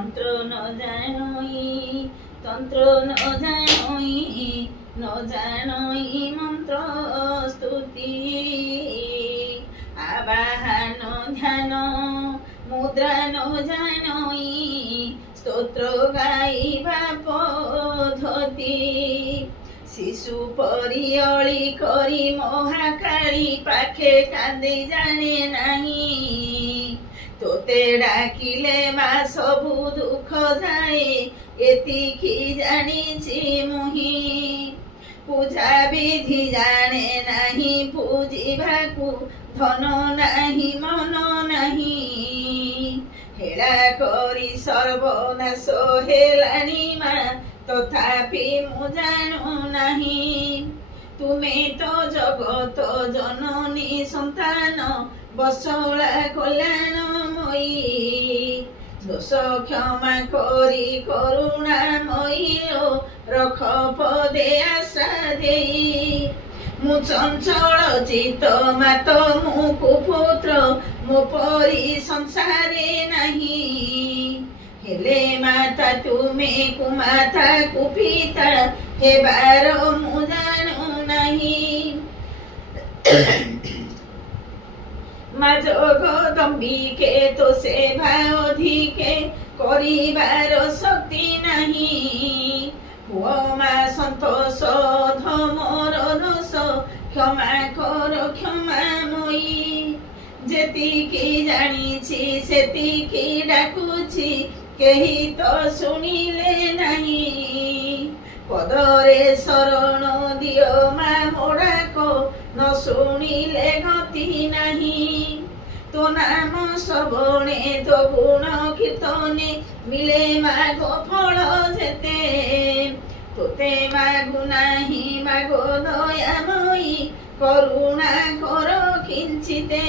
मंत्र न जानई तंत्र न जानई न जानई मंत्र स्तुति आवाहन ध्यान मुद्रा न जानई स्तोत्र गाइबा पद्धति शिशु परियली करी महाकाली पाखे कांदी जाने नहीं तोते डाकिले मा सबु दुख जाए एतिकी जानिछि मुहि पूजा विधि जाने नहीं पूजिबाकू धन नहीं मन नहीं हेला करी सर्वनाश हेलानी मा तथापि मु जानु नहीं तुमे तो जगत जननी संतान बसला कल्याण मयी दोष क्षमा करी करुणा मयिलो रख पदे आशा देई मु चंचल चित मात मु कुपुत्र मो परी संसारे नहीं हेले माता तुमे कुमाता कुपिता हेबार मु जानु नहीं मा जगदम्बिके तो सेवा अधिके करिबार शक्ति नहीं हुओ मा संतोष धमर दोष क्षमा कर क्षमामयी जेतिकी जानिछि सेतिकी डाकुछि केही तो सुनिले नहीं पदरे शरण दियो मा मोडाको न शुणिले गति नहीं तो नाम श्रवणे तो गुण कीर्तने मिले मागो फल जेते तोते मागु नाही मागो दयामयी करुणा कर किंचिते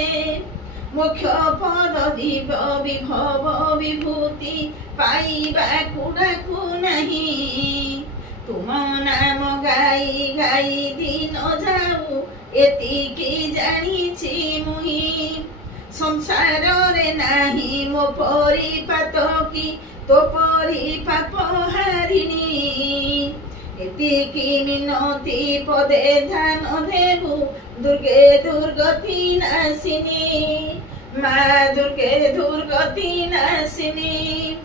मोक्ष पद दिव विभव विभूति पाइबा कुडाकु नहीं तुम नाम गाई गाई दिन जाऊ एतिकी जानिछि मुहि संसार रे नाही मो परी पातकी तो परी पाप हारिणी एतिकी मिनती पदे ध्यान देबु दुर्गे दुर्गति नाशिनी मा दुर्गे दुर्गति नाशिनी।